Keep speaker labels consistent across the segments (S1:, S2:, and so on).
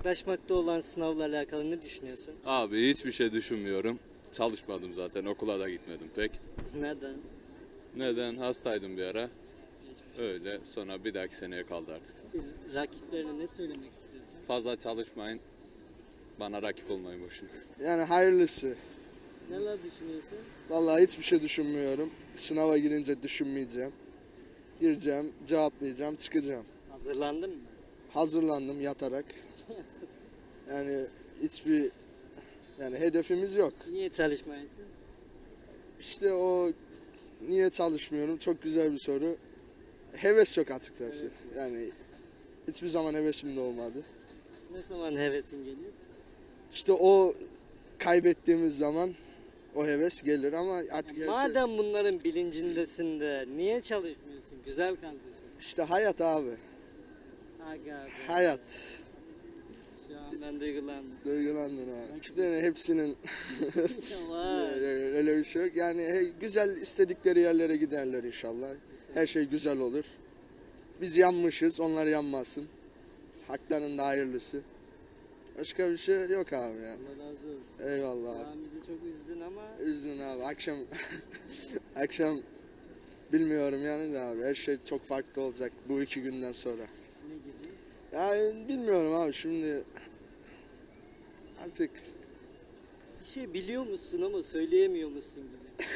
S1: Yaklaşmakta olan sınavla alakalı ne düşünüyorsun?
S2: Abi hiçbir şey düşünmüyorum. Çalışmadım zaten, okula da gitmedim pek.
S1: Neden?
S2: Neden? Hastaydım bir ara. Öyle, sonra bir dahaki seneye kaldı artık.
S1: Rakiplerine ne söylemek istiyorsun?
S2: Fazla çalışmayın. Bana rakip olmayın boşuna.
S3: Yani hayırlısı.
S1: Neler düşünüyorsun?
S3: Vallahi hiçbir şey düşünmüyorum. Sınava girince düşünmeyeceğim. Gireceğim, cevaplayacağım, çıkacağım.
S1: Hazırlandın mı?
S3: Hazırlandım yatarak. Yani hiçbir hedefimiz yok.
S1: Niye çalışmayasın?
S3: İşte o niye çalışmıyorum? Çok güzel bir soru. Heves yok açıkçası. Yani hiçbir zaman hevesim de olmadı.
S1: Ne zaman hevesin gelir?
S3: İşte o kaybettiğimiz zaman o heves gelir ama artık her şey-
S1: Madem bunların bilincindesin de niye çalışmıyorsun güzel kardeşim?
S3: işte hayat abi.
S1: Aga be.
S3: Hayat.
S1: Şu an ben duygulandım.
S3: Duygulandın abi. İşte hepsinin
S1: Vay.
S3: öyle bir şey yok. Yani güzel istedikleri yerlere giderler inşallah. Her şey güzel olur. Biz yanmışız, onlar yanmasın. Haklarının da hayırlısı. Başka bir şey yok abi yani.
S1: Allah razı olsun.
S3: Eyvallah.
S1: Şu an bizi çok üzdün ama
S3: Üzgün abi. Akşam bilmiyorum yani de abi. Her şey çok farklı olacak bu 2 günden sonra.
S1: ne gibi?
S3: Yani bilmiyorum abi şimdi artık
S1: Bir şey biliyor musun ama söyleyemiyor musun gibi.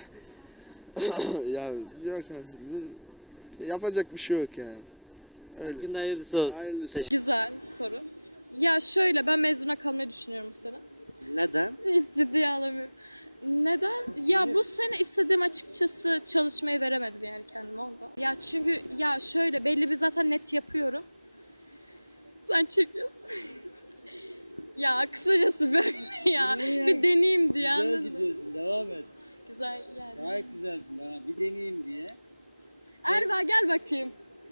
S3: ya yok abi. Yapacak bir şey yok yani. Öyle.
S1: Hakkında hayırlısı olsun.
S3: Hayırlısı.
S1: Teşekkür-
S4: Güzel soru. Ya şöyle ben mezuna kalmayı düşünüyorum bu sene.
S1: Neden?
S4: Hiç ciddiye alamıyorum. Neden? Ya bu sene istediğim açıkçası çalışmayı veremedim yani kendime ondan. Ya çünkü ya şöyle belli bir zaten net yapıyorum. Sen çekiyorsun. Ya kısacası böyle ya.
S1: Niye?
S4: Bir deneyeyim diye
S1: Güzel
S4: anladın mı?
S1: gidiyorsun devam et.
S4: Güzel yani.
S1: Gayet güzelsin daha bir deneyeyim diye.
S4: Erva gel bakayım.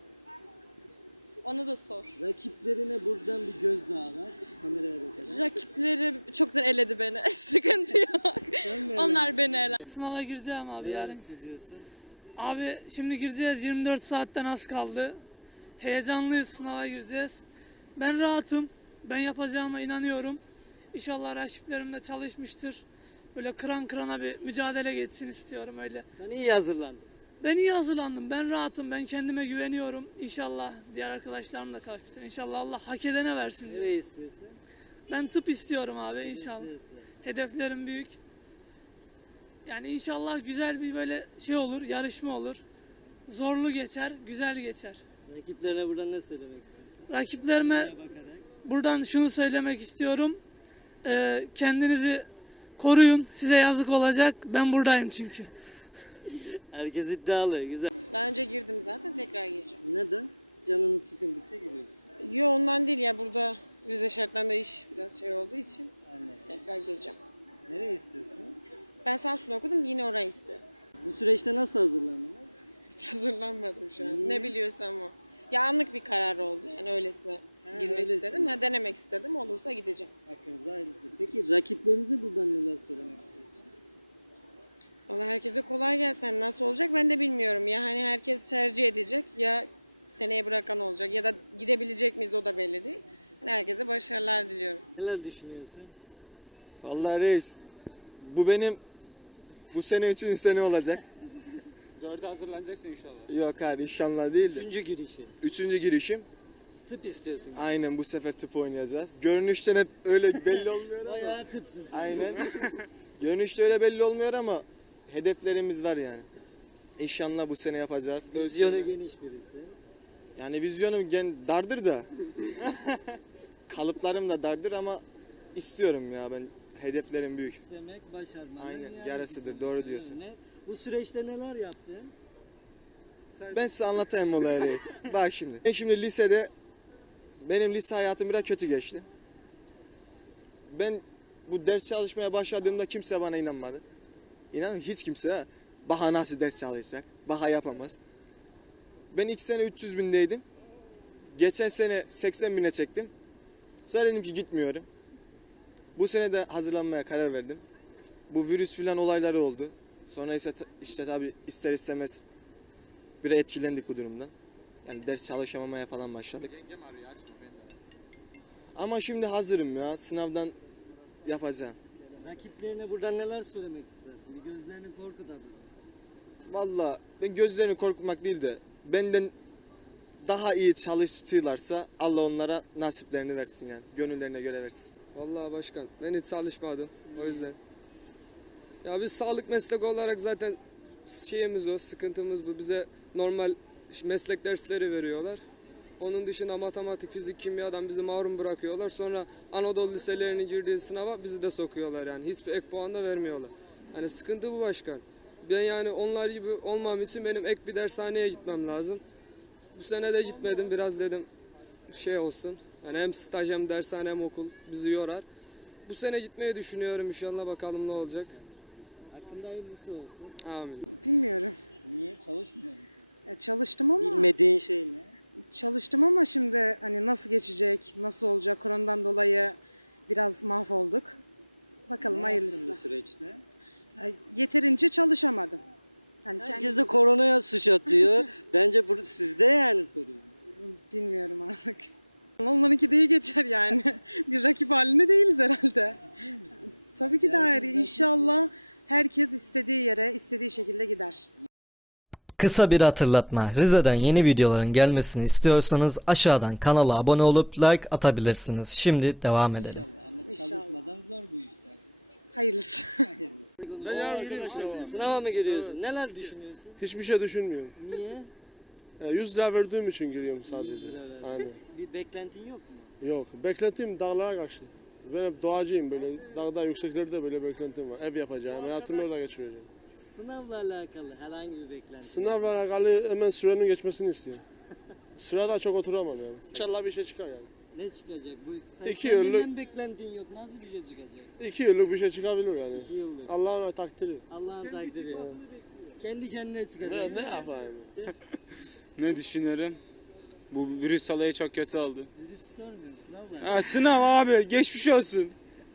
S4: Onu da sor.
S1: Rakiplerine buradan bir gözdağı ver kameraya bakarak.
S4: Rakiplerim çoktan eledi beni. Sıkıntı yok.
S1: Sen mi
S4: Onlar beni ele.
S5: Sınava gireceğim abi
S1: Neler
S5: yarın.
S1: hissediyorsun?
S5: Abi şimdi gireceğiz, 24 saatten az kaldı. Heyecanlıyız, sınava gireceğiz. Ben rahatım. Ben yapacağıma inanıyorum. İnşallah rakiplerim de çalışmıştır. Böyle kıran kırana bir mücadele geçsin istiyorum öyle.
S1: Sen iyi hazırlandın.
S5: Ben iyi hazırlandım. Ben rahatım. Ben kendime güveniyorum. İnşallah diğer arkadaşlarım da çalışmıştır. İnşallah Allah hak edene versin diyor.
S1: Nereye istiyorsun?
S5: Ben tıp istiyorum abi inşallah.
S1: İstiyorsun.
S5: Hedeflerim büyük. Yani inşallah güzel bir böyle şey olur, yarışma olur. Zorlu geçer, güzel geçer.
S1: Rakiplerine buradan ne söylemek istiyorsun?
S5: Rakiplerime
S1: Kameraya bakarak.
S5: buradan şunu söylemek istiyorum. Kendinizi koruyun, size yazık olacak. Ben buradayım çünkü.
S1: Herkes iddialı, güzel.
S6: Daha önce girdim zaten tekrar gireceğim.
S1: Neden? Canını sıkıldıkça giriyorsun.
S6: Yo ondan değil ya burada vize şartlarında iş biraz şey olduğu için
S1: Anladım.
S6: tekrar gireceğim.
S1: Nereye istiyorsun?
S6: Ben Samsun'da okudum yine orayı istiyorum.
S1: Bu süreçte nasıl hazırlandınız?
S6: Hiç hazırlanmadım şu an.
S1: Niye?
S6: Ne biliyorsam o. Ya anlık bir karar oldu yani öylesine girmek
S1: öylesine.
S6: istedim. Ha, denemek istedim olursa gideceğim.
S1: Hakkınızda hayırlısı. Peki rakiplerinize buradan neler söylemek istiyorsunuz?
S6: Valla herkese kolay gelsin. Hani nasıl olacak ben de bilmiyorum ya. Hani herkes tercih edecek ya seneye bırakan olacak ya da gidebilecek miyiz o da belli değil. Hani herkese başarılar diliyorum.
S1: Neler düşünüyorsun?
S3: Vallahi reis bu sene 3. sene olacak.
S2: 4'e hazırlanacaksın inşallah.
S3: Yok hayır inşallah değil de.
S1: Üçüncü girişi.
S3: 3. girişim.
S1: Tıp istiyorsun.
S3: Aynen bu sefer tıp oynayacağız. Görünüşten hep öyle belli olmuyor ama.
S1: Bayağı tıpsın.
S3: Aynen. Görünüşte öyle belli olmuyor ama hedeflerimiz var yani. İnşallah bu sene yapacağız.
S1: Vizyonu geniş birisi.
S3: Yani vizyonum dardır da. Kalıplarım da dardır ama istiyorum ya ben. Hedeflerim büyük.
S1: Demek başarmanın
S3: Aynen,
S1: yani
S3: yarısıdır,
S1: bir
S3: doğru
S1: sonucu.
S3: diyorsun.
S1: Bu süreçte neler yaptın?
S3: Ben size anlatayım olayı reis. Bak şimdi. Ben şimdi benim lise hayatım biraz kötü geçti. Ben bu ders çalışmaya başladığımda kimse bana inanmadı. İnanın hiç kimse ha. Baha nasıl ders çalışacak? Baha yapamaz. Ben ilk sene 300 bindeydim. Geçen sene 80 bine çektim. Sonra dedim ki gitmiyorum. Bu sene de hazırlanmaya karar verdim. Bu virüs filan olayları oldu. Sonra işte tabii ister istemez biraz etkilendik bu durumdan. Yani ders çalışamamaya falan başladık. Ama şimdi hazırım ya. Sınavdan yapacağım.
S1: Rakiplerine buradan neler söylemek istersin? Bir gözlerini korkut abi.
S3: Vallahi ben gözlerini korkutmak değil de benden daha iyi çalıştılarsa Allah onlara nasiplerini versin yani. Gönüllerine göre versin.
S7: Vallahi başkan ben hiç çalışmadım o yüzden. Ya biz sağlık meslek olarak zaten şeyimiz o, sıkıntımız bu. Bize normal meslek dersleri veriyorlar. Onun dışında matematik, fizik, kimyadan bizi mahrum bırakıyorlar. Sonra Anadolu liselerinin girdiği sınava bizi de sokuyorlar yani. Hiçbir ek puan da vermiyorlar. Hani sıkıntı bu başkan. Ben yani onlar gibi olmam için benim ek bir dershaneye gitmem lazım. Bu sene de gitmedim, biraz dedim şey olsun. Yani hem staj hem dershane hem okul bizi yorar. Bu sene gitmeyi düşünüyorum inşallah, bakalım ne olacak.
S1: Hakkında hayırlısı olsun.
S7: Amin.
S8: Bilmiyorum.
S1: Niye? Çalışmıyor musun?
S8: Çalıştım ama
S1: Bilmediğin şey ne?
S8: şimdi hani nasıl geçecek, nasıl olacak koronadan dolayı biraz mahvolduk. Bakalım
S1: Ne yaptın bu
S8: hayırlısı.
S1: süreçte?
S8: Yeterince çalışamadım. Hani
S1: Herkes de koronaya suç atıyor. Bence bu sizde yani soruyorum.
S8: bilmiyorum artık. Onlarınki de iyi geçer yani. Bir rakip halinde değiliz herhalde. Tabii ki de hayır. İnşallah herkes istediği yere, istediği şekilde gider.
S9: Kısa bir hatırlatma. Rize'den yeni videoların gelmesini istiyorsanız aşağıdan kanala abone olup like atabilirsiniz. Şimdi devam edelim.
S1: İnşallah ama
S8: İnşallah.
S1: çalışmadan zor bu işler.
S8: Hayırlısı.
S1: Sınava mı giriyorsun? Neler düşünüyorsun?
S10: Hiçbir şey düşünmüyorum.
S1: Niye?
S10: 100 lira verdiğim için giriyorum sadece.
S1: 100 lira verdin.
S10: Aynen.
S1: Bir beklentin yok mu?
S10: Yok. Beklentim dağlara karşı. Ben hep doğacıyım böyle. Dağda yükseklerde böyle beklentim var. Ev yapacağım. Hayatımı orada geçireceğim.
S1: Sınavla alakalı herhangi bir beklenti.
S10: Sınavla alakalı hemen sürenin geçmesini istiyorum. Sırada çok oturamam yani. İnşallah bir şey çıkar yani.
S1: Ne çıkacak? Bu sen
S10: 2
S1: kendinden
S10: yıllık-
S1: beklentin yok. Nasıl bir şey çıkacak?
S10: 2 yıllık bir şey çıkabilir yani.
S1: 2 yıllık.
S10: Allah'ın takdiri.
S1: Allah'ın takdiri. Kendi kendine çıkacak.
S10: Ne yapayım?
S2: Ne düşünüyorum? Bu virüs olayı çok kötü oldu.
S1: Virüs sormuyorum. Sınav var.
S2: Ha, sınav abi geçmiş olsun.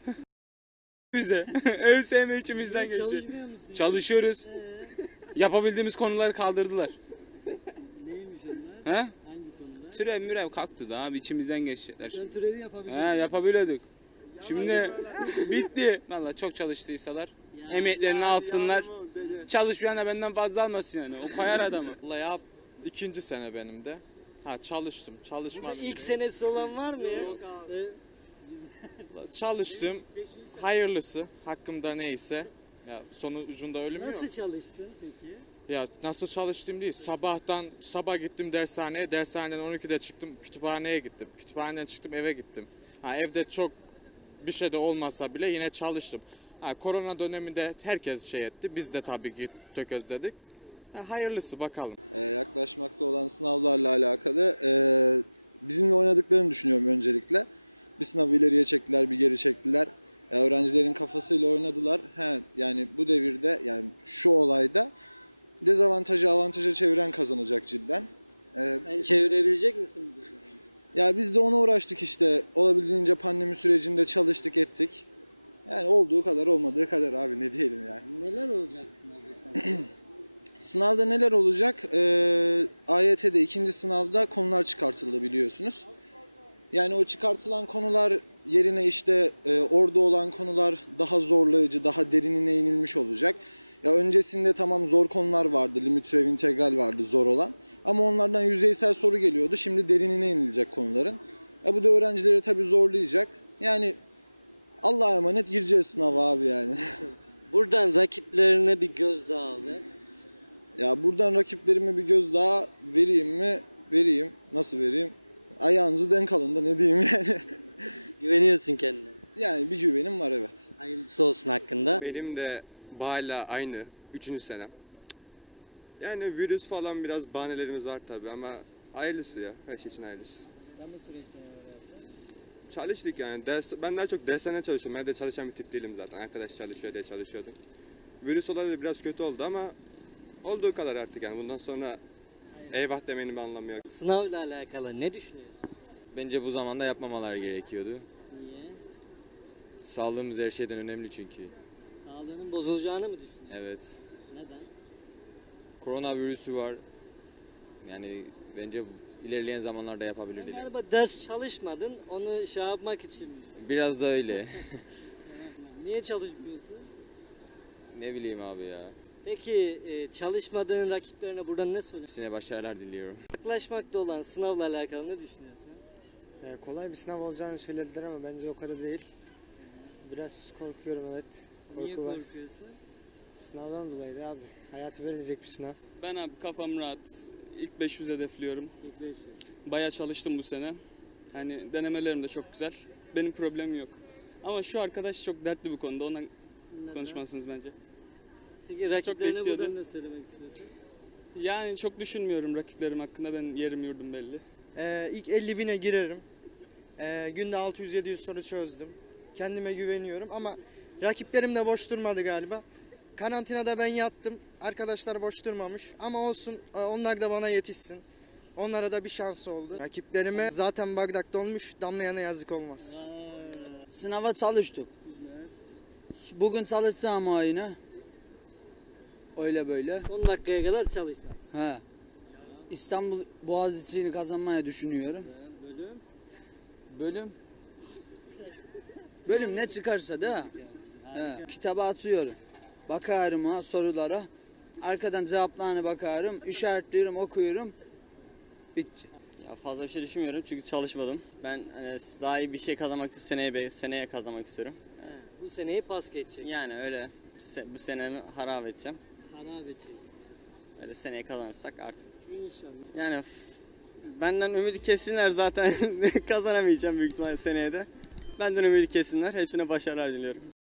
S2: Bize. Ev sevme içimizden geçiyor.
S1: Çalışmıyor musun?
S2: Çalışıyoruz. Yapabildiğimiz konuları kaldırdılar.
S1: Neymiş onlar?
S2: He?
S1: Hangi konuda?
S2: Türev mürev kalktı da abi içimizden geçecekler.
S1: Sen türevi yapabilirsin.
S2: He yapabiliyorduk. Şimdi bitti. Valla çok çalıştıysalar emeklerini alsınlar. Çalışmayan da benden fazla almasın yani. O koyar adamı.
S11: Vallahi ya ikinci sene benim de. Ha çalıştım,
S1: Burada
S11: çalışmadım.
S1: ilk senesi olan var mı ya? Yok abi.
S11: Çalıştım. Hayırlısı hakkımda neyse. Ya sonucunda ölüm yok.
S1: Nasıl çalıştın peki?
S11: Ya nasıl çalıştım değil. Sabah gittim dershaneye. Dershaneden 12'de çıktım. Kütüphaneye gittim. Kütüphaneden çıktım eve gittim. Ha evde çok bir şey de olmasa bile yine çalıştım. Ha korona döneminde herkes şey etti. Biz de tabii ki tökezledik. Hayırlısı bakalım.
S12: Yaklaşmakta olan sınavlarla alakalı bizimle oynadıklarını düşünüyorum öncelikle. Bir sınavı ileriye çektiler, bir geri çektiler. Öğrencilerin kafasıyla oynadılar. Yani bu devirde, yani şu olayda dezavantajı avantaja çeviren kazanacak cidden.
S1: Sen çevirebilecek misin bu durumu?
S12: Ya biz de ona uğraştık işte. Olabildiğince pandemi sürecinde çalıştık ettik. Yani olduğu kadar olmadığı kadar abi, ne diyelim yani.
S1: Neler olacak sınavda sen?
S12: Sınavda neler olacak? AYT'de ikinci sınavda konular çıkartıldı biliyorsunuz. Yani o çıkartılan konular yerine işte orada olan konular daha zorlayıcı, daha derinine inilmiş olacak. Ya öncesinde tamam zor konular vardı, limit türev integral vardı zor olan. Ama onlardan yüzeysel soru geliyordu. Şimdi derinine inilecek konuların. Bu da öğrencileri tabii zorlayacak. Yani Allah'a emanet gireceğiz sınava abi yani.
S1: Buradan rakiplerine bir gözdağı ver.
S12: Ya buradan rakiplerime bir göz daha vereyim mi? Vereyim. Nasıl vereyim? Ayağınızı denk alın da ne diyeyim yani.
S1: Güveniyorsun kendine.
S12: Yani bir güvenim var evet.
S1: Hayırlısı olsun hakkında.
S13: Benim de hala aynı. 3. senem. Yani virüs falan biraz bahanelerimiz var tabii ama hayırlısı ya. Her şey için hayırlısı.
S1: Sen bu süreçte neler yaptın?
S13: Çalıştık yani. Ben daha çok dershane çalışıyorum. Ben de çalışan bir tip değilim zaten. Arkadaş çalışıyor diye çalışıyordum. Virüs olayı da biraz kötü oldu ama olduğu kadar artık yani. Bundan sonra eyvah demenin bir anlamı yok.
S1: Sınavla alakalı ne düşünüyorsun?
S7: Bence bu zamanda yapmamaları gerekiyordu.
S1: Niye?
S7: Sağlığımız her şeyden önemli çünkü.
S1: Sağlığının bozulacağını mı düşünüyorsun?
S7: Evet.
S1: Neden?
S7: Koronavirüsü var. Yani bence
S14: ilerleyen zamanlarda yapabilir diye.
S1: Galiba ders çalışmadın, onu şey yapmak için mi?
S14: Biraz da öyle.
S1: Niye çalışmıyorsun?
S14: Ne bileyim abi ya.
S1: Peki çalışmadığın rakiplerine buradan ne söylüyorsun?
S14: Hepsine başarılar diliyorum.
S1: Yaklaşmakta olan sınavla alakalı ne düşünüyorsun?
S3: Kolay bir sınav olacağını söylediler ama bence o kadar değil. Biraz korkuyorum, evet.
S1: Niye korkuyorsun?
S3: Sınavdan dolayı da abi. Hayatı verilecek bir sınav.
S7: Ben abi kafam rahat. İlk 500 hedefliyorum.
S1: İlk 500.
S7: Bayağı çalıştım bu sene. Hani denemelerim de çok güzel. Benim problemim yok. Ama şu arkadaş çok dertli bu konuda. Ondan konuşmalısınız bence.
S1: Peki rakiplerine
S7: istiyordu.
S1: buradan ne söylemek istiyorsun?
S7: Yani çok düşünmüyorum rakiplerim hakkında. Ben yerim yurdum belli.
S3: İlk 50.000'e girerim. Günde 600-700 soru çözdüm. Kendime güveniyorum ama rakiplerim de boş durmadı galiba. Karantinada ben yattım. Arkadaşlar boş durmamış. Ama olsun, onlar da bana yetişsin. Onlara da bir şans oldu. Rakiplerime zaten bardak dolmuş, damlayana yazık olmaz.
S1: Sınava çalıştık. Bugün çalışsam aynı. Öyle böyle. Son dakikaya kadar çalışacağız. He. İstanbul Boğaziçi'ni kazanmaya düşünüyorum. Bölüm? Bölüm ne çıkarsa da. He. Kitaba atıyorum. Bakarım ha sorulara. Arkadan cevaplarına bakarım. İşaretliyorum, okuyorum. Bitti.
S14: Ya fazla bir şey düşünmüyorum çünkü çalışmadım. Ben daha iyi bir şey kazanmak için seneye kazanmak istiyorum.
S1: Bu seneyi pas geçecek.
S14: Yani öyle bu senemi harap edeceğim.
S1: Harap edeceğiz.
S14: Öyle seneye kazanırsak artık.
S1: İnşallah.
S14: Yani benden ümidi kessinler zaten kazanamayacağım büyük ihtimalle seneye de. Benden ümidi kessinler. Hepsine başarılar diliyorum.